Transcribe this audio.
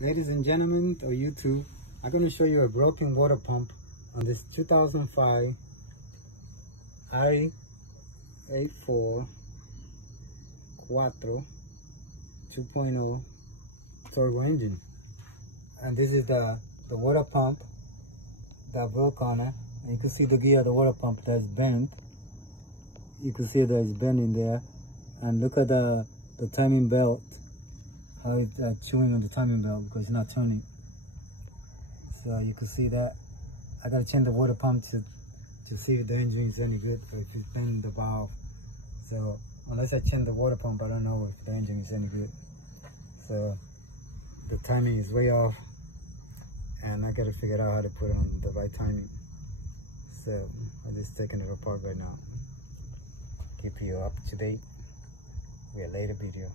Ladies and gentlemen, or YouTube, I'm going to show you a broken water pump on this 2005 A4 Quattro 2.0 turbo engine. And this is the water pump that broke on it. And you can see the gear of the water pump that's bent. You can see that it's bent in there. And look at the timing belt, how it's chewing on the timing belt because it's not turning. So you can see that. I gotta change the water pump to see if the engine is any good or if it's bent the valve. So unless I change the water pump, I don't know if the engine is any good. So the timing is way off, and I gotta figure out how to put it on the right timing. So I'm just taking it apart right now. Keep you up to date with a later video.